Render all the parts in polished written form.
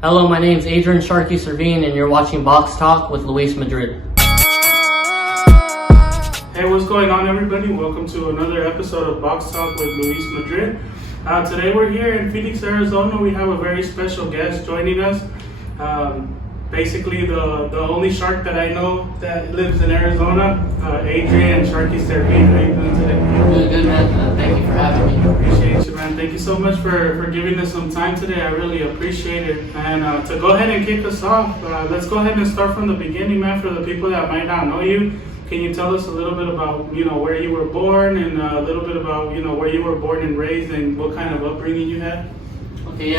Hello, my name is Adrian Sharky Servin, and you're watching Box Talk with Luis Madrid. Hey, what's going on, everybody? Welcome to another episode of Box Talk with Luis Madrid. Today we're here in Phoenix, Arizona. We have a very special guest joining us. Basically, the only shark that I know that lives in Arizona, Adrian Sharky Servin. How you doing today? Really good, man. Thank you for having me. Appreciate you, man. Thank you so much for giving us some time today. I really appreciate it. And to go ahead and kick us off, let's go ahead and start from the beginning, man. For the people that might not know you, can you tell us a little bit about, where you were born and a little bit about, where you were born and raised and what kind of upbringing you had? Okay,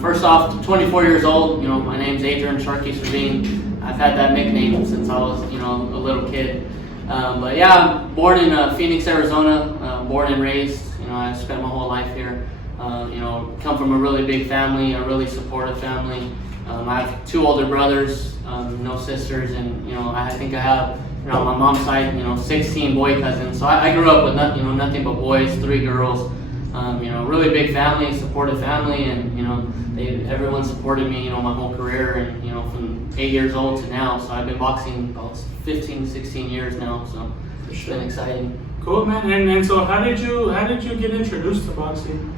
first off, 24 years old. My name's Adrian Sharky Servin. I've had that nickname since I was, a little kid. But yeah, I'm born in Phoenix, Arizona. Born and raised. I spent my whole life here. Come from a really big family, a really supportive family. I have two older brothers, no sisters, and I think I have, on my mom's side, 16 boy cousins. So I grew up with nothing but boys, 3 girls. Really big family, supportive family, and everyone supported me, my whole career, and from 8 years old to now. So I've been boxing about 15, 16 years now. So it's been exciting. Cool, man. And so how did you get introduced to boxing?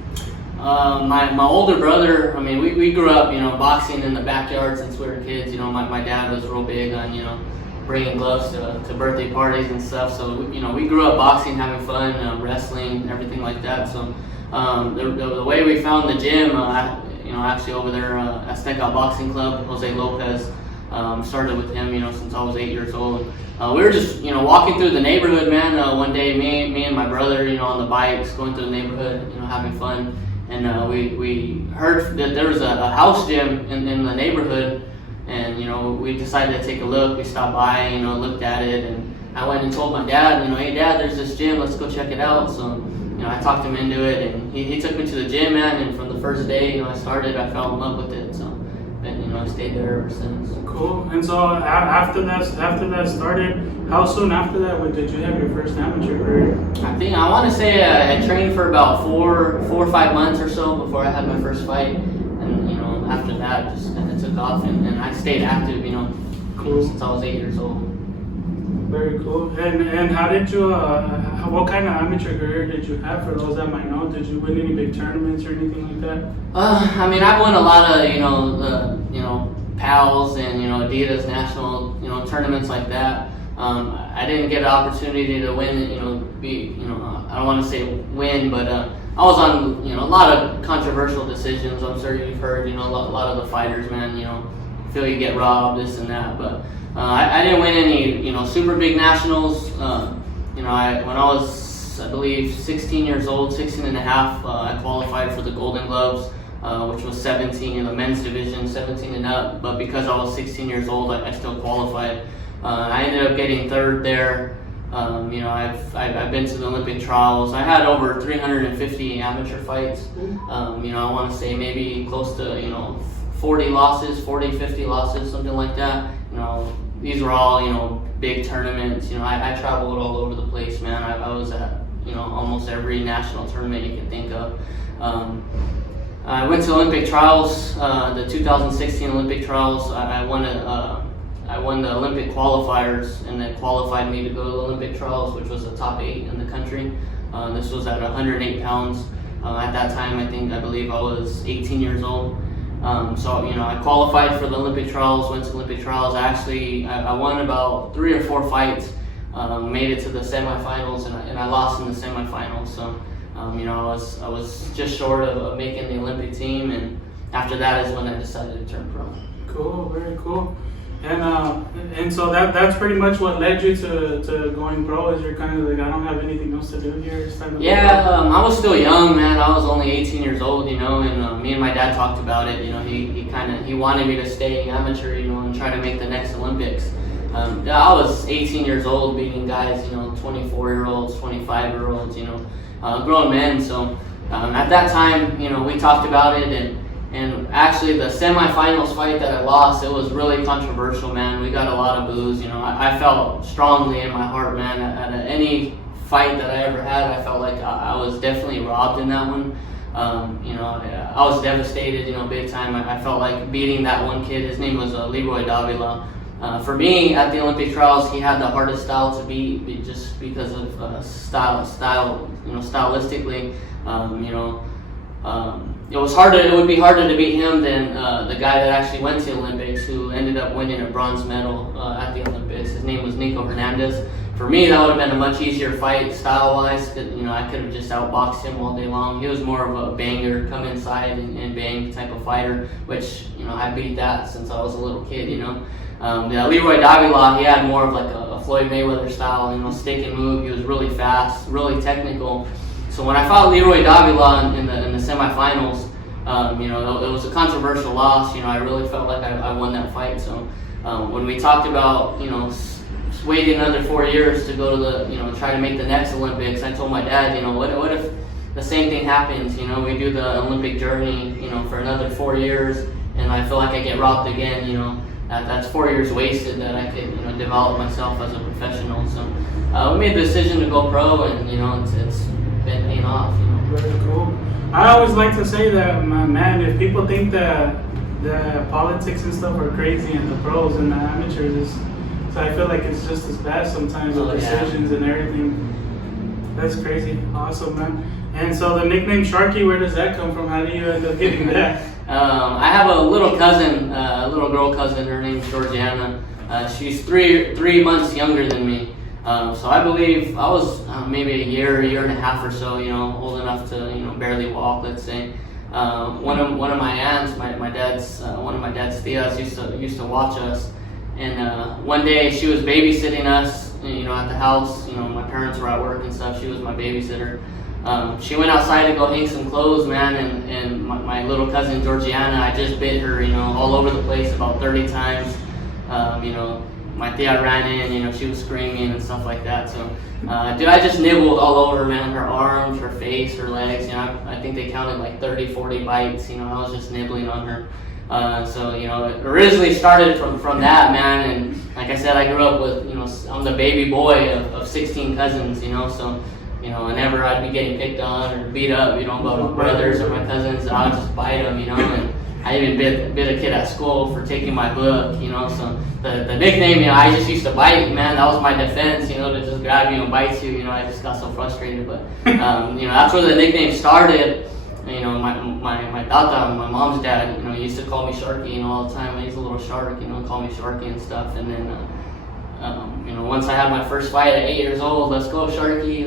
My older brother, we grew up, boxing in the backyard since we were kids. My dad was real big on, bringing gloves to birthday parties and stuff. So, we grew up boxing, having fun, wrestling, everything like that. So, the way we found the gym, actually over there at Azteca Boxing Club, Jose Lopez, started with him, since I was 8 years old. We were just, walking through the neighborhood, man. One day, me and my brother, on the bikes, going through the neighborhood, having fun. And we heard that there was a house gym in the neighborhood. And, we decided to take a look. We stopped by, looked at it. And I went and told my dad, hey, Dad, there's this gym. Let's go check it out. So, I talked him into it. And he took me to the gym, man. And from the first day, I started, I fell in love with it. So, and, I stayed there ever since. Cool. And so after that started, how soon after that did you have your first amateur career? I want to say I trained for about four or 5 months or so before I had my first fight. And, after that, just kind of took off, and I stayed active, cool. Since I was 8 years old. Very cool. And how did you, what kind of amateur career did you have? For those that might know, did you win any big tournaments or anything like that? I've won a lot of, PALs and, Adidas national, tournaments like that. I didn't get an opportunity to win, I don't want to say win, but I was on, a lot of controversial decisions. I'm sure you've heard, a lot of the fighters, man, feel you get robbed, this and that. But I didn't win any, super big nationals. When I was, I believe, 16 years old, 16 and a half, I qualified for the Golden Gloves, which was 17 in the men's division, 17 and up. But because I was 16 years old, I still qualified. I ended up getting third there. I've been to the Olympic trials. I had over 350 amateur fights. I want to say maybe close to 40 losses, 50 losses, something like that. These were all big tournaments. I traveled all over the place, man. I was at almost every national tournament you can think of. I went to Olympic trials, the 2016 Olympic trials. I won the Olympic qualifiers, and that qualified me to go to the Olympic trials, which was the top 8 in the country. This was at 108 pounds. At that time, I believe I was 18 years old. I qualified for the Olympic trials, went to Olympic trials. I won about 3 or 4 fights, made it to the semifinals, and I lost in the semifinals. So, I was just short of making the Olympic team, and after that is when I decided to turn pro. Cool, very cool. And so that's pretty much what led you to going pro. Is you're kind of like, I don't have anything else to do here. It's time to I was still young, man. I was only 18 years old, and me and my dad talked about it. He wanted me to stay amateur, and try to make the next Olympics. I was 18 years old, beating guys, 24-year-olds, 25-year-olds, grown men. So at that time, we talked about it, and actually the semifinals fight that I lost, it was really controversial, man. We got a lot of boos. I felt strongly in my heart, man. At any fight that I ever had, I felt like I was definitely robbed in that one. You know, I was devastated, you know, big time. I felt like beating that one kid. His name was Leroy Davila. For me, at the Olympic trials, he had the hardest style to beat just because of style. You know, stylistically, you know, it was harder. It would be harder to beat him than the guy that actually went to the Olympics, who ended up winning a bronze medal at the Olympics. His name was Nico Hernandez. For me, that would have been a much easier fight style-wise. You know, I could have just outboxed him all day long. He was more of a banger, come inside and bang type of fighter, which, you know, I beat that since I was a little kid. You know. Yeah, Leroy Davila, he had more of like a Floyd Mayweather style, you know, stick and move. He was really fast, really technical. So when I fought Leroy Davila in the semifinals, you know, it was a controversial loss. You know, I really felt like I won that fight. So when we talked about, you know, waiting another 4 years to go to the, you know, try to make the next Olympics, I told my dad, you know, what if the same thing happens? You know, we do the Olympic journey, you know, for another 4 years, and I feel like I get robbed again. You know. That's 4 years wasted that I could, you know, develop myself as a professional. So we made the decision to go pro, and, you know, it's been paying off. You know. Very cool. I always like to say that, man, if people think that the politics and stuff are crazy and the pros and the amateurs, so I feel like it's just as bad sometimes with decisions and everything. That's crazy. Awesome, man. And so the nickname Sharky, where does that come from? How do you end up getting that? I have a little cousin, a little girl cousin. Her name's Georgiana. She's three months younger than me. So I believe I was maybe a year and a half or so, you know, old enough to, you know, barely walk, let's say. One of my aunts, my dad's one of my dad's tias used to watch us, and one day she was babysitting us, you know, at the house. You know, my parents were at work and stuff. She was my babysitter. She went outside to go hang some clothes, man, and my little cousin Georgiana, I just bit her, you know, all over the place about 30 times. You know, my tia ran in, you know, she was screaming and stuff like that. So, dude, I just nibbled all over, man, her arms, her face, her legs. You know, I think they counted like 30, 40 bites. You know, I was just nibbling on her. So, you know, it originally started from that, man. And like I said, I grew up with, you know, I'm the baby boy of 16 cousins, you know, so. You know, whenever I'd be getting picked on or beat up, you know, by my brothers or my cousins, I would just bite them, you know. And I even bit a kid at school for taking my book, you know. So the nickname, you know, I just used to bite, man. That was my defense, you know, to just grab you and bite you. You know, I just got so frustrated. But you know, that's where the nickname started. You know, my tata, my mom's dad, you know, he used to call me Sharky, you know, all the time. He's a little shark, you know, call me Sharky and stuff. And then. You know, once I had my first fight at 8 years old, let's go Sharky,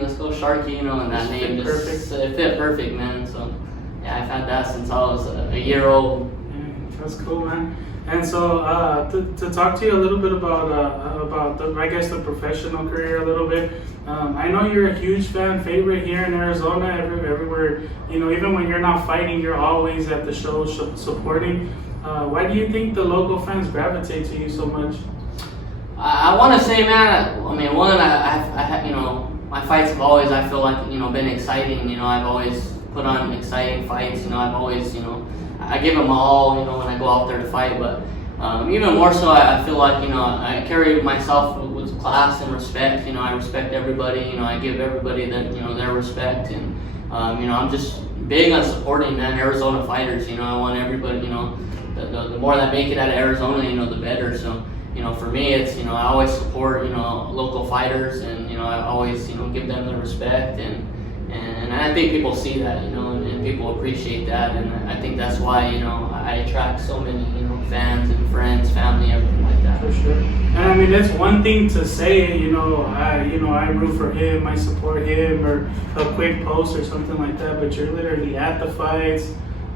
you know, and that name just it fit perfect, man. So yeah, I've had that since I was a year old. Yeah, that's cool, man. And so to talk to you a little bit about I guess the professional career a little bit. I know you're a huge favorite here in Arizona. Everywhere, you know, even when you're not fighting, you're always at the shows supporting. Why do you think the local fans gravitate to you so much? I want to say, man, I mean, one, I you know, my fights have always, I feel like, you know, been exciting. You know, I've always put on exciting fights. You know, I've always, you know, I give them all, you know, when I go out there to fight. But even more so, I feel like, you know, I carry myself with class and respect. You know, I respect everybody. You know, I give everybody you know, their respect. And, you know, I'm just big on supporting, man, Arizona fighters. You know, I want everybody, you know, the more that make it out of Arizona, you know, the better. So. You know, for me, it's, you know, I always support, you know, local fighters, and, you know, I always, you know, give them the respect, and I think people see that, you know, and people appreciate that, and I think that's why, you know, I attract so many, you know, fans and friends, family, everything like that. For sure. And I mean, it's one thing to say, you know, I root for him, I support him, or a quick post or something like that, but you're literally at the fights,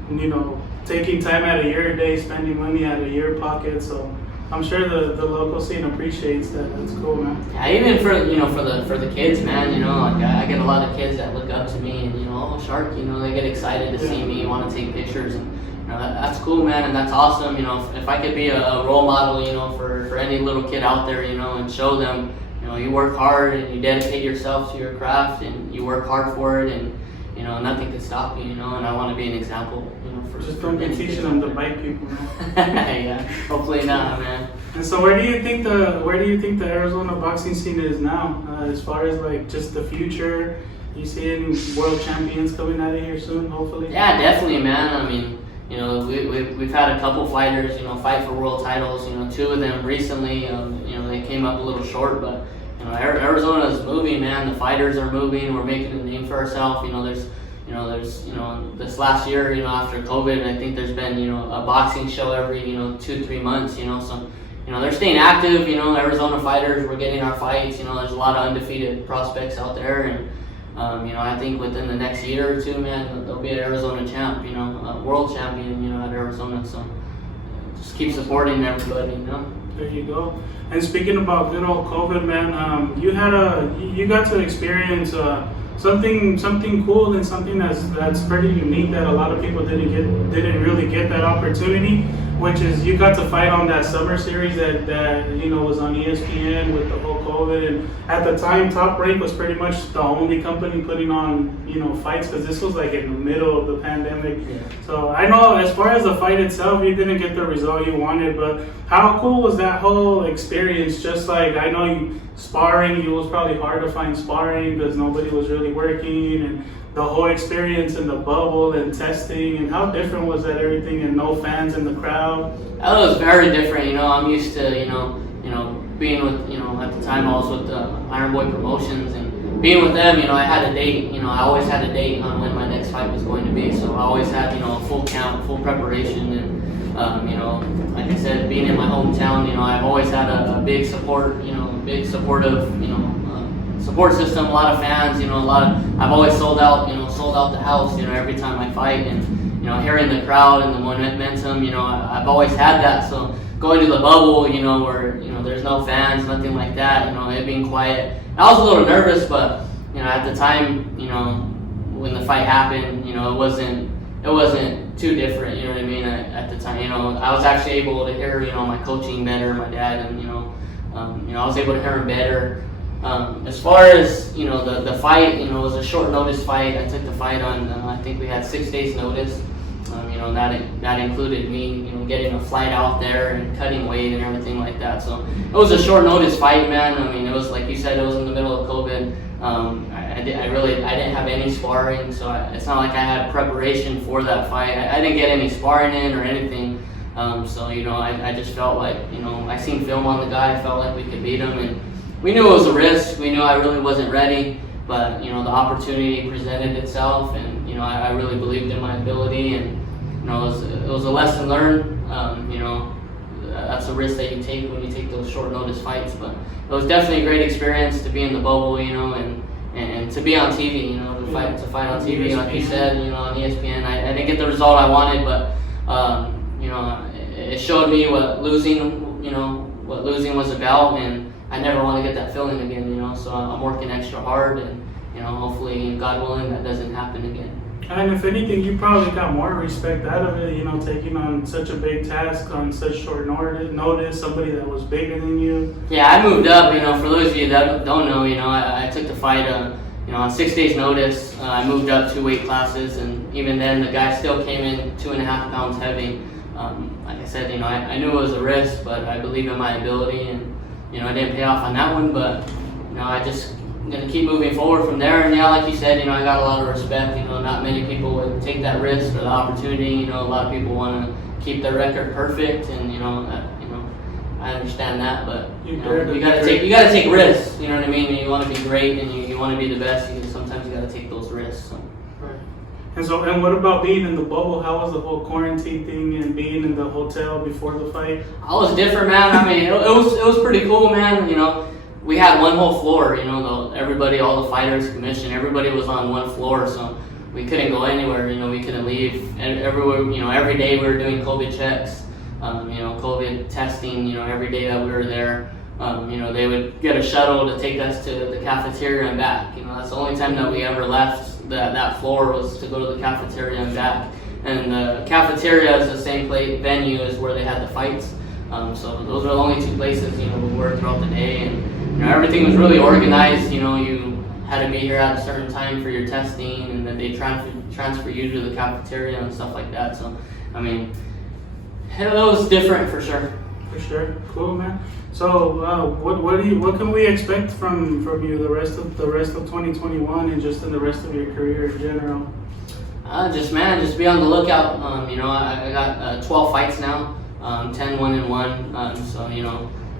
and, you know, taking time out of your day, spending money out of your pocket, so. I'm sure the local scene appreciates that. That's cool, man. Yeah, even for the kids, man. You know, like I get a lot of kids that look up to me, and, you know, oh, Shark, you know, they get excited to see me, want to take pictures, and, you know, that's cool, man, and that's awesome. You know, if I could be a role model, you know, for any little kid out there, you know, and show them, you know, you work hard and you dedicate yourself to your craft and you work hard for it, and, you know, nothing can stop you, you know, and I want to be an example, you know, for just don't be teaching them to bite people, man. Yeah, hopefully not, man. And so where do you think the Arizona boxing scene is now, as far as like just the future? You see any world champions coming out of here soon, hopefully? Yeah, definitely, man. I mean, you know, we've had a couple fighters, you know, fight for world titles. You know, 2 of them recently. You know, they came up a little short, but you know, Arizona is moving, man. The fighters are moving. We're making a name for ourselves. You know, there's this last year, you know, after COVID, I think there's been, you know, a boxing show every, you know, 2-3 months. You know, so you know, they're staying active. You know, Arizona fighters, we're getting our fights. You know, there's a lot of undefeated prospects out there, and you know, I think within the next year or 2, man, there'll be an Arizona champ, you know, a world champion, you know, at Arizona. So just keep supporting everybody, you know. There you go. And speaking about good old COVID, man, you got to experience something cool and something that's pretty unique that a lot of people didn't really get that opportunity, which is you got to fight on that summer series that you know was on ESPN with the whole COVID, and at the time Top Rank was pretty much the only company putting on, you know, fights, because this was like in the middle of the pandemic. Yeah. So I know as far as the fight itself, you didn't get the result you wanted, but how cool was that whole experience? Just like, I know sparring, it was probably hard to find sparring because nobody was really working, and the whole experience in the bubble and testing, and how different was that everything, and no fans in the crowd? That was very different. You know, I'm used to, you know, being with, you know, at the time I was with Iron Boy Promotions, and being with them, you know, I had a date. You know, I always had a date on when my next fight was going to be. So I always had, you know, a full count, full preparation, and you know, like I said, being in my hometown, you know, I've always had a big support, you know, big supportive, you know, support system, a lot of fans, you know, I've always sold out the house, you know, every time I fight, and you know, hearing the crowd and the momentum, you know, I've always had that. So going to the bubble, you know, where, you know, there's no fans, nothing like that, you know, it being quiet, I was a little nervous, but you know, at the time, you know, when the fight happened, you know, it wasn't too different, you know what I mean, at the time. You know, I was actually able to hear, you know, my coaching better, my dad, and you know, I was able to hear him better. As far as, you know, the fight, you know, it was a short notice fight. I took the fight on, I think we had 6 days notice. You know, that included me, you know, getting a flight out there and cutting weight and everything like that. So it was a short notice fight, man. I mean, it was, like you said, it was in the middle of COVID. I didn't have any sparring, so it's not like I had preparation for that fight. I didn't get any sparring in or anything. So, you know, I just felt like, you know, I seen film on the guy. I felt like we could beat him, and we knew it was a risk. We knew I really wasn't ready, but you know, the opportunity presented itself, and you know, I really believed in my ability, and you know, it was a lesson learned. You know, that's a risk that you take when you take those short notice fights, but it was definitely a great experience to be in the bubble, you know, and to be on TV, you know, to fight on TV, like you said, you know, on ESPN. I didn't get the result I wanted, but you know, it showed me what losing was about, and I never want to get that feeling again, you know. So I'm working extra hard, and you know, hopefully, God willing, that doesn't happen again. And if anything, you probably got more respect out of it, you know, taking on such a big task on such short notice, somebody that was bigger than you. Yeah, I moved up, you know, for those of you that don't know, you know, I took the fight, you know, on 6 days notice. I moved up 2 weight classes, and even then the guy still came in 2.5 pounds heavy. Like I said, you know, I knew it was a risk, but I believe in my ability, and you know, I didn't pay off on that one, but you know, I just gonna keep moving forward from there. And yeah, like you said, you know, I got a lot of respect. You know, not many people would take that risk or the opportunity. You know, a lot of people want to keep their record perfect, and you know, I understand that, but you know, you gotta take risks. You know what I mean? You want to be great, and you want to be the best. Sometimes you gotta take those risks. So. Right. And what about being in the bubble? How was the whole quarantine thing and being in the hotel before the fight? I was different, man. I mean, it was pretty cool, man. You know, we had one whole floor. You know, everybody, all the fighters, commission, everybody was on one floor, so we couldn't go anywhere. You know, we couldn't leave. And everywhere, you know, every day we were doing COVID checks. You know, COVID testing. You know, every day that we were there. You know, they would get a shuttle to take us to the cafeteria and back. You know, that's the only time that we ever left that floor, was to go to the cafeteria and back. And the cafeteria is the same venue as where they had the fights. So those are the only 2 places, you know, we were throughout the day. And you know, everything was really organized. You know, you had to be here at a certain time for your testing, and then they transfer you to the cafeteria and stuff like that. So, I mean, it was different for sure. For sure, cool, man. So, what can we expect from you the rest of 2021 and just in the rest of your career in general? Just be on the lookout. I got 12 fights now, 10 1-1. So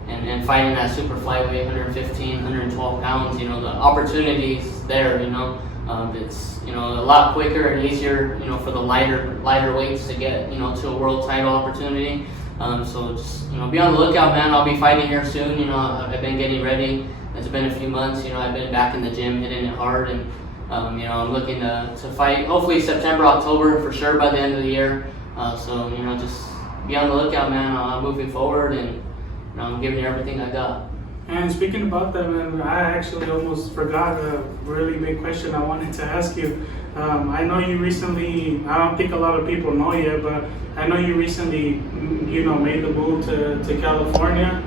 and fighting at super flyweight, 115, 112 pounds. The opportunities there. It's a lot quicker and easier. For the lighter weights to get to a world title opportunity. So just be on the lookout, man. I'll be fighting here soon. I've been getting ready. It's been a few months. I've been back in the gym hitting it hard, and I'm looking to fight hopefully September, October for sure by the end of the year. So just be on the lookout, man. I'm moving forward, and I'm giving you everything I got. And speaking about that, man, I actually almost forgot a really big question I wanted to ask you. I know you recently, I don't think a lot of people know yet, but I know you recently, made the move to California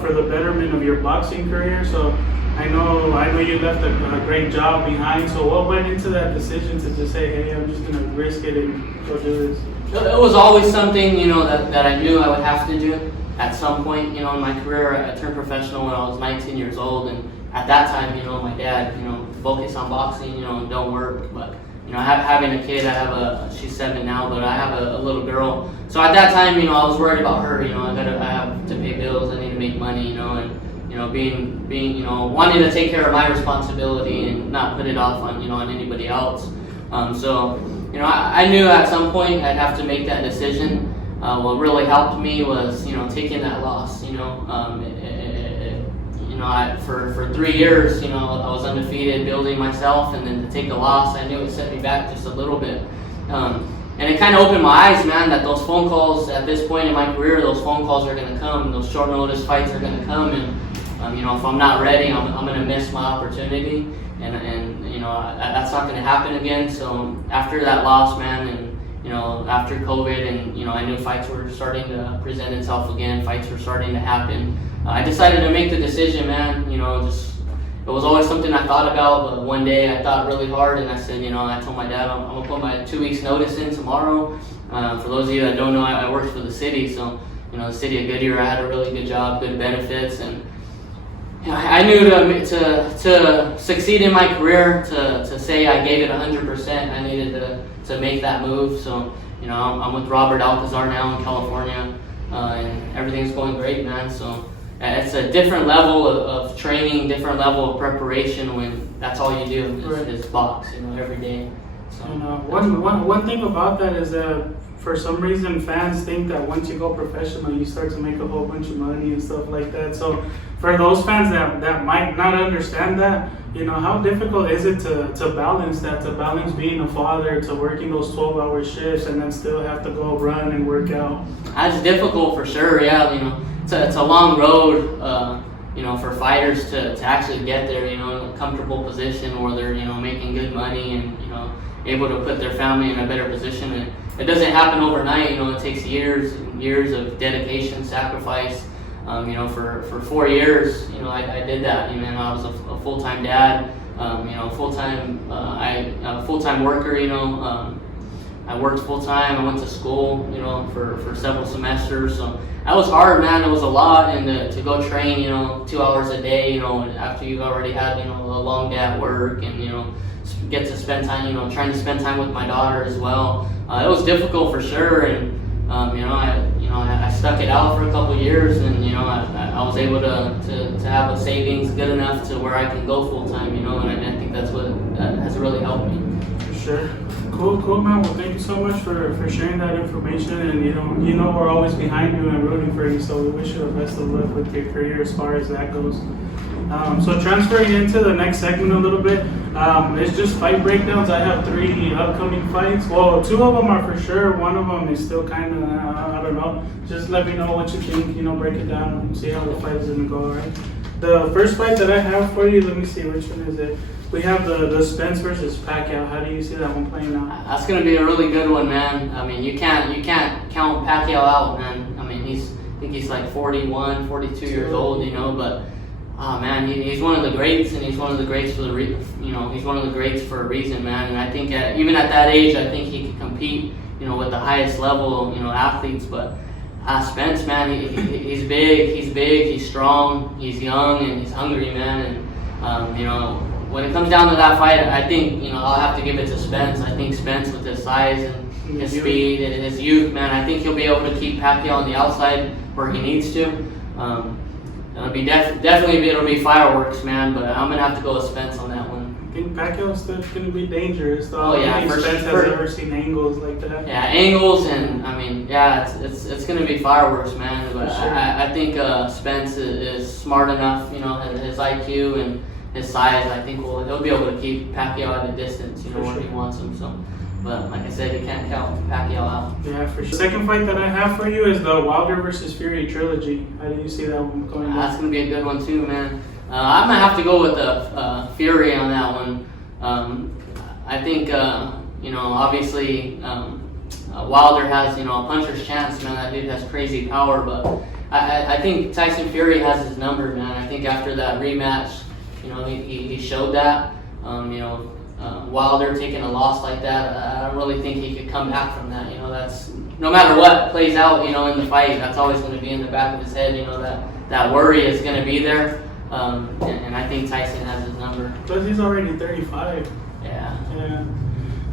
for the betterment of your boxing career. So I know you left a great job behind. So what went into that decision to just say, hey, I'm just going to risk it and go do this? It was always something, that I knew I would have to do at some point, in my career. I turned professional when I was 19 years old, and at that time, my dad, focus on boxing, don't work. But having a kid, she's 7 now, but I have a little girl. So at that time, I was worried about her. I have to pay bills, I need to make money, and being wanting to take care of my responsibility and not put it off on anybody else. So I knew at some point I'd have to make that decision. What really helped me was taking that loss. For 3 years, I was undefeated, building myself, and then to take a loss, I knew it set me back just a little bit. And it kind of opened my eyes, man, that those phone calls at this point in my career, those phone calls are going to come, those short notice fights are going to come, and if I'm not ready, I'm going to miss my opportunity, and that's not going to happen again. So after that loss, man, and after COVID, and I knew fights were starting to present itself again, fights were starting to happen. I decided to make the decision, man. It was always something I thought about, but one day I thought really hard, and I said, I told my dad, I'm gonna put my 2 weeks notice in tomorrow. For those of you that don't know, I worked for the city, so the city of Goodyear, I had a really good job, good benefits, and I knew to succeed in my career, to say I gave it 100%, I needed to make that move. So I'm with Robert Alcazar now in California, and everything's going great, man. So it's a different level of training, different level of preparation when that's all you do is box, every day. So one thing about that is that for some reason fans think that once you go professional, you start to make a whole bunch of money and stuff like that. So for those fans that might not understand that, how difficult is it to balance that, to balance being a father, to working those 12-hour shifts and then still have to go run and work out? That's difficult for sure, yeah. It's a long road, for fighters to actually get there, in a comfortable position where they're, making good money and, able to put their family in a better position. And it doesn't happen overnight, it takes years and years of dedication, sacrifice. For 4 years, I did that. I was a full-time dad, full-time worker. I worked full-time. I went to school, for several semesters. So that was hard, man. It was a lot, and to go train, 2 hours a day, after you've already had, a long day at work, and get to spend time, trying to spend time with my daughter as well. It was difficult for sure, and I stuck it out for a couple of years, and I was able to have a savings good enough to where I can go full time, and I think that's what has really helped me. For sure. Cool, man. Well, thank you so much for sharing that information, and we're always behind you and rooting for you. So we wish you the best of luck with your career as far as that goes. So transferring into the next segment a little bit, it's just fight breakdowns. I have 3 upcoming fights. Well, 2 of them are for sure. One of them is still kind of, I don't know. Just let me know what you think, break it down and see how the fight is going to go, all right? The first fight that I have for you, let me see, which one is it? We have the Spence versus Pacquiao. How do you see that one playing out? That's going to be a really good one, man. You can't count Pacquiao out, man. I think he's like 41, 42 years old, but man, he's one of the greats, and he's one of the greats for he's one of the greats for a reason, man. And I think even at that age, I think he can compete, with the highest level, athletes. But Spence, man, he's big, he's strong, he's young, and he's hungry, man. And you know, when it comes down to that fight, I think, you know, I'll have to give it to Spence. I think Spence, with his size and his speed and his youth, man, I think he'll be able to keep Pacquiao on the outside where he needs to. It'll be definitely it'll be fireworks, man. But I'm gonna have to go with Spence on that one. I think Pacquiao's still going to be dangerous, though. Oh yeah, I think Spence has ever seen angles like that. Yeah, angles, and I mean, yeah, it's going to be fireworks, man. But sure. I think Spence is smart enough, you know, his IQ and his size. I think he'll be able to keep Pacquiao at a distance, you know, when he wants him. So, but like I said, you can't count Pacquiao out. Yeah, for sure. The second fight that I have for you is the Wilder versus Fury trilogy. How do you see that one going? That's going to be a good one too, man. I'm gonna have to go with the Fury on that one. I think you know, obviously Wilder has, you know, a puncher's chance, man. That dude has crazy power, but I think Tyson Fury has his number, man. I think after that rematch, you know, he showed that. You know, Wilder taking a loss like that, I don't really think he could come back from that. You know, that's no matter what plays out, you know, in the fight, that's always going to be in the back of his head. You know, that worry is going to be there. And I think Tyson has his number. Plus, he's already 35. Yeah. Yeah.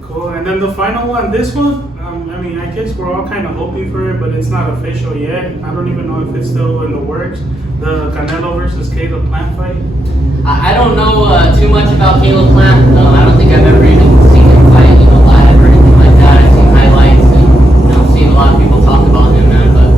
Cool. And then the final one, this one, I mean, I guess we're all kind of hoping for it, but it's not official yet. I don't even know if it's still in the works. The Canelo versus Caleb Plant fight. I don't know too much about Caleb Plant. I don't think I've ever even seen him fight, you know, live or anything like that. I've seen highlights and, you know, seen a lot of people talk about him, man. But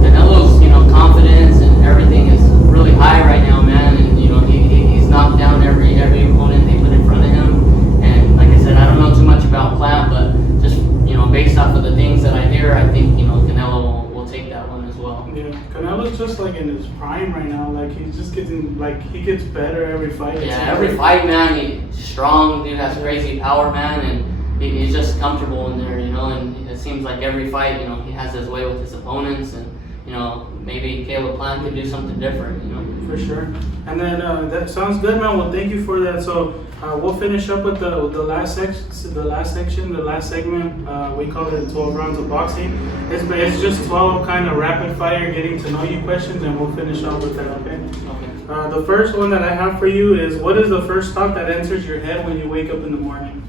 Canelo's, you know, confidence and everything is really high right now, man. And you know, he's knocked down every opponent they put in front of him. And like I said, I don't know too much about Plant, but just, you know, based off of the things that I hear, I think, you know, Canelo will take that one as well. Yeah, Canelo's just like in his prime right now. Like he's just getting, like, he gets better every fight. Yeah, every fight, man. He's strong. Dude has crazy power, man, and he's just comfortable in there, you know. And it seems like every fight, you know, he has his way with his opponents, and you know, maybe Caleb Plant could do something different, you know. For sure. And then that sounds good, man. Well, thank you for that. So we'll finish up with the last section, the last segment. We call it 12 rounds of boxing. It's just 12 kind of rapid fire getting to know you questions, and we'll finish up with that, okay? Okay. The first one that I have for you is, what is the first thought that enters your head when you wake up in the morning?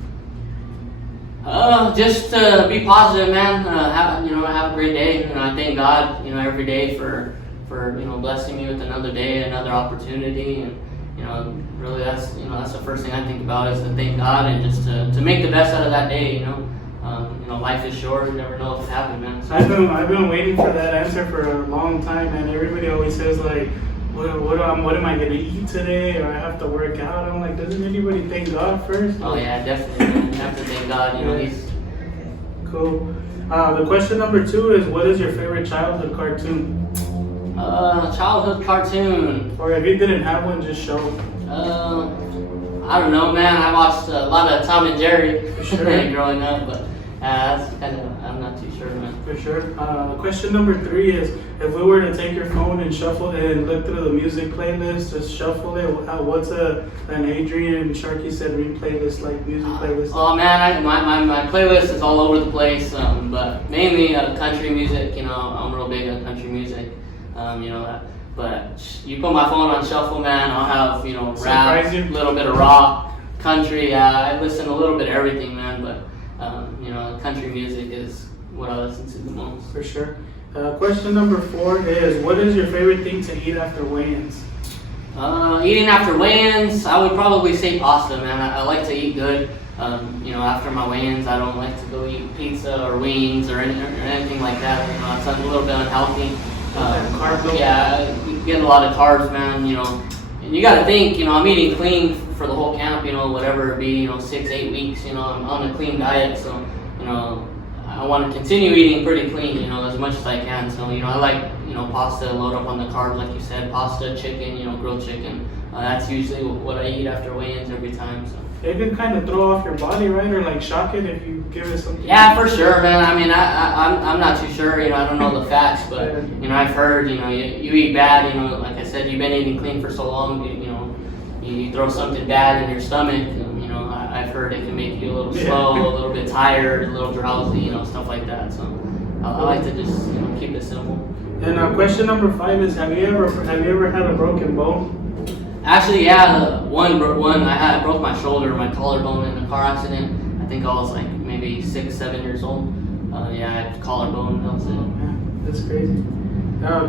Just be positive, man. Have a great day. You know, I thank God, you know, every day for you know, blessing me with another day, another opportunity, and you know, really that's the first thing I think about is to thank God and just to make the best out of that day. You know, life is short. You never know what's happening, man. So, I've been waiting for that answer for a long time, and everybody always says like, what am I gonna eat today, or I have to work out. I'm like, doesn't anybody thank God first? Oh yeah, definitely, man. You have to thank God. You know, he's cool. The question number 2 is, what is your favorite childhood cartoon? Childhood cartoon. Or if you didn't have one, just show. I don't know, man. I watched a lot of Tom and Jerry growing up, but that's kind of, I'm not too sure, man. For sure. Question number 3 is, if we were to take your phone and shuffle it and look through the music playlist, just shuffle it, what's an Adrian Sharky Servin playlist, like music playlist? Oh man, my playlist is all over the place, but mainly country music. You know, I'm real big on country music. You know that. But you put my phone on shuffle, man, I'll have, you know, rap, a little bit of rock, country. I listen a little bit of everything, man. But you know, country music is what I listen to the most. For sure. Question number 4 is, what is your favorite thing to eat after weigh-ins? Eating after weigh-ins, I would probably say pasta, man. I like to eat good. You know, after my weigh-ins, I don't like to go eat pizza or wings or anything like that. You know, it's a little bit unhealthy. Carbs? Yeah, you get a lot of carbs, man. You know, and you got to think. You know, I'm eating clean for the whole camp. You know, whatever it be. You know, 6-8 weeks. You know, I'm on a clean diet, so you know, I want to continue eating pretty clean. You know, as much as I can. So you know, I like, you know, pasta, load up on the carbs, like you said, pasta, chicken. You know, grilled chicken. That's usually what I eat after weigh-ins every time. So. It can kind of throw off your body, right? Or like shock it if you give it something. Yeah, for sure, man. I mean, I'm not too sure. You know, I don't know the facts, but you know, I've heard. You know, you eat bad. You know, like I said, you've been eating clean for so long. You know, you throw something bad in your stomach. You know, I've heard it can make you a little slow, a little bit tired, a little drowsy. You know, stuff like that. So I like to just keep it simple. And question number 5 is: Have you ever had a broken bone? Actually, yeah, one I broke my shoulder, my collarbone in a car accident. I think I was like maybe 6, 7 years old. Yeah, I had collarbone. That was it. Man, that's crazy.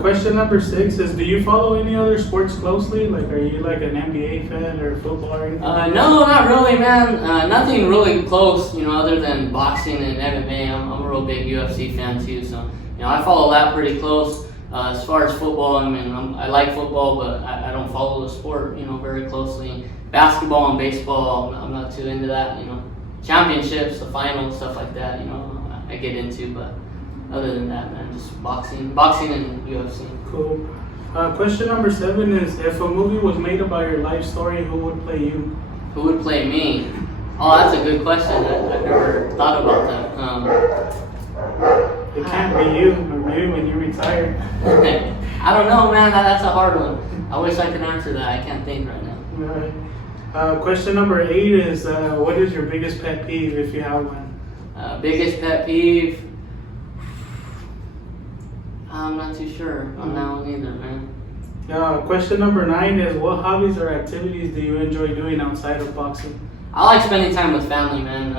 Question number 6 is: Do you follow any other sports closely? Like, are you like an NBA fan or football or anything? No, not really, man. Nothing really close, other than boxing and MMA. I'm a real big UFC fan too, so I follow that pretty close. As far as football, I mean, I like football, but I don't follow the sport, very closely. Basketball and baseball, I'm not too into that. Championships, the finals, stuff like that. I get into, but other than that, man, just boxing and UFC. Cool. Question number 7 is: If a movie was made about your life story, who would play you? Who would play me? Oh, that's a good question. I've never thought about that. It can't be you, or maybe when you retire. I don't know, man. That's a hard one. I wish I could answer that. I can't think right now. All right. Question number 8 is: What is your biggest pet peeve, if you have one? Biggest pet peeve? I'm not too sure on that one either, man. Question number 9 is: What hobbies or activities do you enjoy doing outside of boxing? I like spending time with family, man.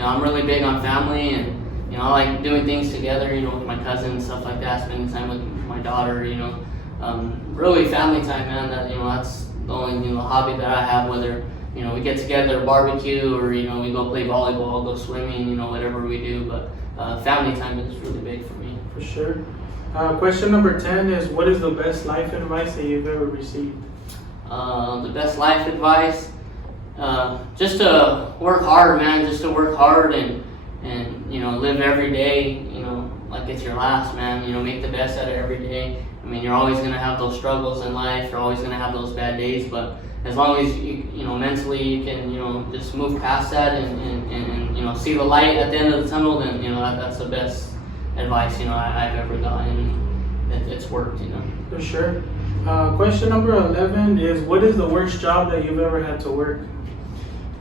I'm really big on family, and I like doing things together, with my cousins and stuff like that. Spending time with my daughter, really family time, man. That's the only hobby that I have. Whether we get together, barbecue, or we go play volleyball, go swimming, whatever we do. But family time is really big for me. For sure. Question number 10 is: What is the best life advice that you've ever received? The best life advice, just to work hard, man. Just to work hard and live every day, like it's your last, man. Make the best out of every day. I mean, you're always gonna have those struggles in life. You're always gonna have those bad days, but as long as you mentally you can just move past that and see the light at the end of the tunnel, then that's the best advice I've ever gotten. It's worked. For sure. Question number 11 is: What is the worst job that you've ever had to work?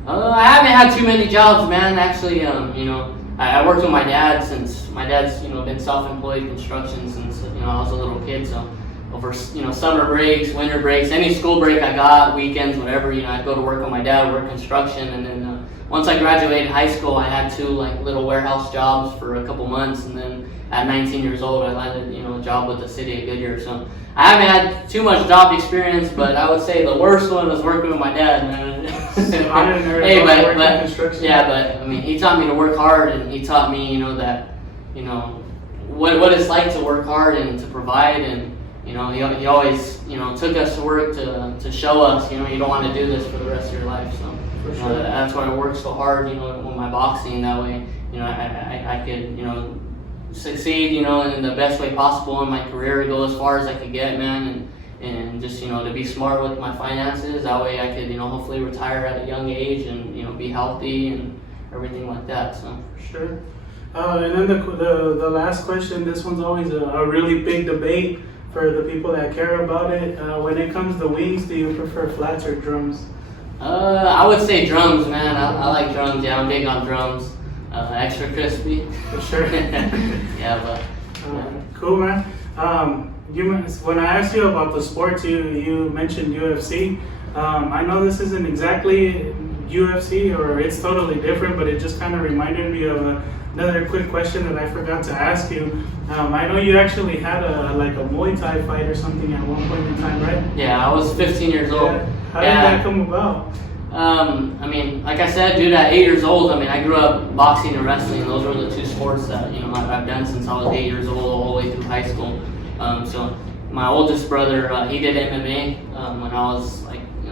I haven't had too many jobs, man. Actually, I worked with my dad since my dad's been self-employed construction since I was a little kid. So over summer breaks, winter breaks, any school break I got, weekends, whatever, I'd go to work with my dad, work construction, and then once I graduated high school, I had 2 little warehouse jobs for a couple months, and then at 19 years old, I landed a job with the city of Goodyear. So I haven't had too much job experience, but I would say the worst one was working with my dad, man. Hey, but I mean, he taught me to work hard, and he taught me, that, what it's like to work hard and to provide, and he always, took us to work to show us, you don't want to do this for the rest of your life. So For sure. That's why I work so hard, with my boxing. That way, I could, succeed, in the best way possible in my career, go as far as I could get, man, and just, to be smart with my finances. That way I could, hopefully retire at a young age and, be healthy and everything like that. So For sure. And then the last question, this one's always a really big debate for the people that care about it. When it comes to wings, do you prefer flats or drums? I would say drums, man. I like drums. Yeah, I'm big on drums. Extra crispy. For sure. Yeah, but cool, man. When I asked you about the sports, you mentioned UFC. I know this isn't exactly UFC, or it's totally different, but it just kind of reminded me of another quick question that I forgot to ask you. I know you actually had a Muay Thai fight or something at one point in time, right? yeah, I was 15 years old. Yeah. How did that come about? I mean, like I said, dude, at 8 years old, I grew up boxing and wrestling. Those were the 2 sports that, I've done since I was 8 years old all the way through high school. So my oldest brother, he did MMA when I was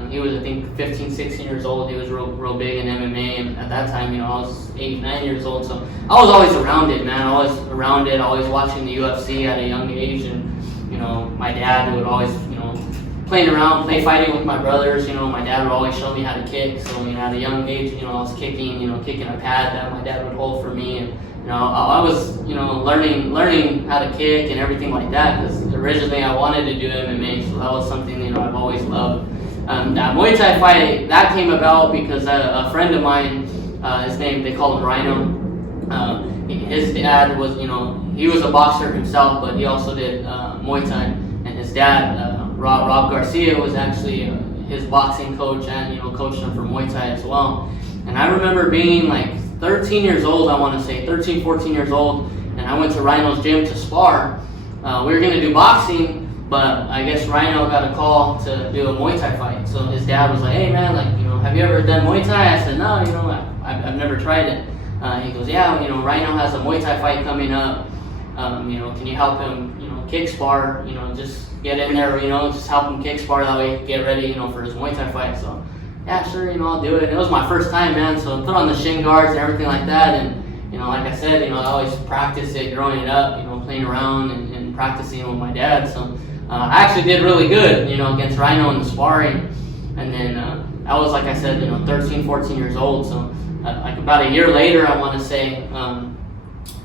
he was, I think, 15, 16 years old. He was real big in MMA, and at that time, I was 8, 9 years old. So I was always around it, man. Always around it, always watching the UFC at a young age, and my dad would always, playing around, fighting with my brothers. My dad would always show me how to kick. So at a young age, I was kicking a pad that my dad would hold for me, and I was learning how to kick and everything like that, because originally I wanted to do MMA, so that was something I've always loved. That Muay Thai fight, that came about because a friend of mine, his name, they call him Rhino. His dad was, he was a boxer himself, but he also did Muay Thai. And his dad, Rob Garcia, was actually his boxing coach and coached him for Muay Thai as well. And I remember being like 13 years old, I want to say 13, 14 years old, and I went to Rhino's gym to spar. We were gonna do boxing, but I guess Rhino got a call to do a Muay Thai fight. So his dad was like, "Hey man, like have you ever done Muay Thai?" I said, "No, I've never tried it." He goes, "Yeah, Rhino has a Muay Thai fight coming up. Can you help him, kick spar? Just get in there, just help him kick spar. That way he can get ready, for his Muay Thai fight." So, yeah, sure, I'll do it. It was my first time, man. So I put on the shin guards and everything like that. And, like I said, I always practiced it growing it up, playing around and practicing with my dad. So I actually did really good, against Rhino in the sparring. And then I was, like I said, 13, 14 years old. So like about a year later, I want to say,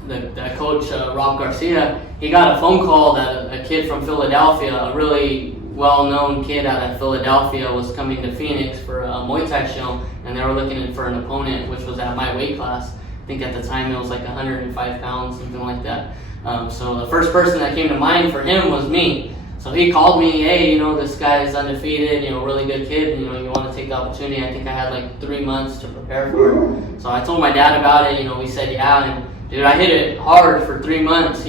the coach, Rob Garcia, he got a phone call that a kid from Philadelphia, a really well-known kid out of Philadelphia, was coming to Phoenix for a Muay Thai show, and they were looking for an opponent, which was at my weight class. I think at the time it was like 105 pounds, something like that. So the first person that came to mind for him was me. So he called me, "Hey, this guy is undefeated, really good kid, you want to take the opportunity?" I think I had like 3 months to prepare for it. So I told my dad about it, we said yeah, and dude, I hit it hard for 3 months,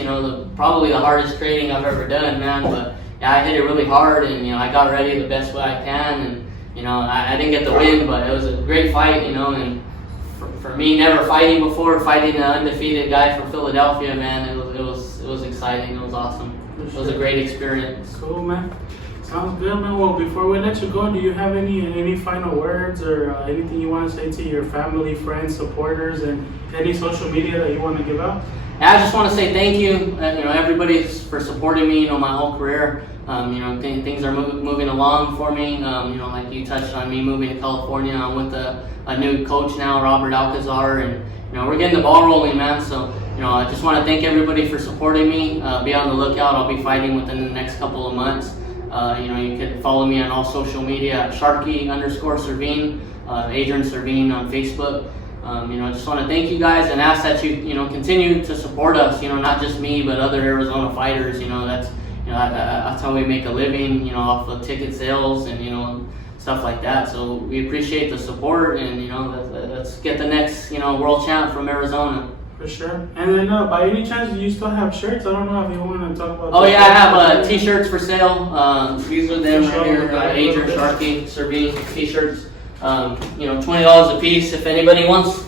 probably the hardest training I've ever done, man. But yeah, I hit it really hard, and I got ready the best way I can, and I didn't get the win, but it was a great fight, and for me, never fighting before, fighting an undefeated guy from Philadelphia, man, it was exciting, it was awesome. It was a great experience. Cool, man. Sounds good, man. Well, before we let you go, do you have any final words or anything you want to say to your family, friends, supporters, and any social media that you want to give out? I just want to say thank you, everybody for supporting me, my whole career. Things are moving along for me. Like you touched on me moving to California. I'm with a new coach now, Robert Alcazar, and we're getting the ball rolling, man. So I just want to thank everybody for supporting me. Be on the lookout. I'll be fighting within the next couple of months. You can follow me on all social media at Sharky_Servin, Adrian Sharky on Facebook. I just want to thank you guys and ask that you continue to support us. Not just me, but other Arizona fighters. That's how we make a living. Off of ticket sales and stuff like that. So we appreciate the support, and let's get the next world champ from Arizona. For sure. And then by any chance, do you still have shirts? I don't know if you want to talk about. Oh yeah, I have t-shirts for sale. These are them right here. Adrian Sharky Servin t-shirts. $20 a piece. If anybody wants,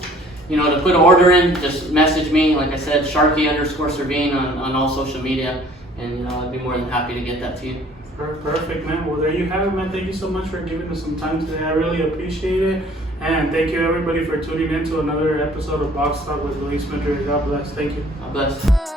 to put an order in, just message me. Like I said, Sharky_Servin on all social media, and I'd be more than happy to get that to you. Perfect, man. Well, there you have it, man. Thank you so much for giving us some time today. I really appreciate it. And thank you, everybody, for tuning in to another episode of Box Talk with Luis Madrid. God bless. Thank you. God bless.